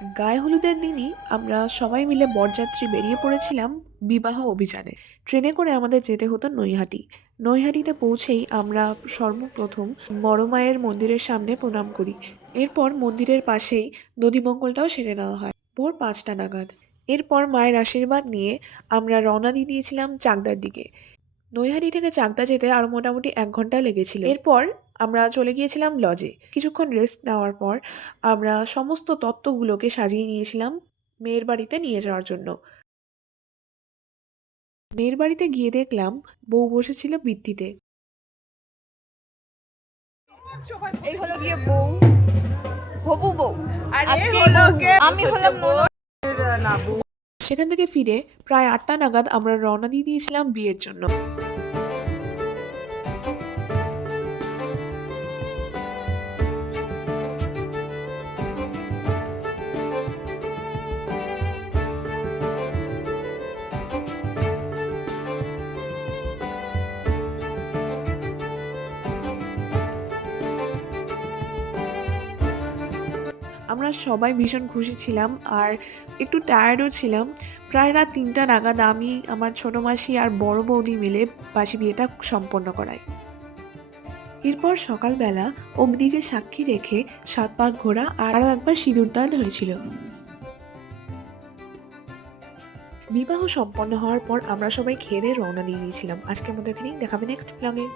গায়ে হলুদের দিনই আমরা সবাই মিলে বরযাত্রী বেরিয়ে পড়েছিলাম বিবাহ অভিযানে। ট্রেনে করে আমাদের যেতে হতো নৈহাটি। নৈহাটিতে পৌঁছেই আমরা সর্বপ্রথম বড় মায়ের মন্দিরের সামনে প্রণাম করি। এরপর মন্দিরের পাশেই দধিমঙ্গলটাও সেরে নেওয়া হয় ভোর ৫টা নাগাদ। এরপর মায়ের আশীর্বাদ নিয়ে আমরা রওনা দিয়ে দিয়েছিলাম চাকদার দিকে। নৈহাটি থেকে চাকদা যেতে আরও মোটামুটি ১ ঘন্টা লেগেছিল। এরপর আমরা চলে গিয়েছিলাম লজে। কিছুক্ষণ রেস্ট নেওয়ার পর আমরা সমস্ত তত্ত্বগুলোকে সাজিয়ে নিয়েছিলাম মেয়ের বাড়িতে নিয়ে যাওয়ার জন্য। মেয়ের বাড়িতে গিয়ে দেখলাম বউ বসেছিল বৃত্তিতে। এই হলো গিয়ে বউ, হবু বউ। আর আজকে এই হলো কে? আমি হলাম ননদ। সেখান থেকে ফিরে প্রায় ৮টা নাগাদ আমরা রওনা দিয়ে দিয়েছিলাম বিয়ের জন্য। আমরা সবাই ভীষণ খুশি ছিলাম আর একটু টায়ার্ডও ছিলাম। প্রায় রাত ৩টা নাগাদ আমি, আমার ছোটো মাসি আর বড় বৌদি মিলে বাসি বিয়েটা সম্পন্ন করাই। এরপর সকালবেলা অগ্নিকে সাক্ষী রেখে ৭ পাক ঘোরা আর আরও একবার সিঁদুরদান হয়েছিল। বিবাহ সম্পন্ন হওয়ার পর আমরা সবাই খেয়ে দিয়ে রওনা দিয়ে দিয়েছিলাম। আজকের মতো এখানেই, দেখাবে নেক্সট ব্লগে।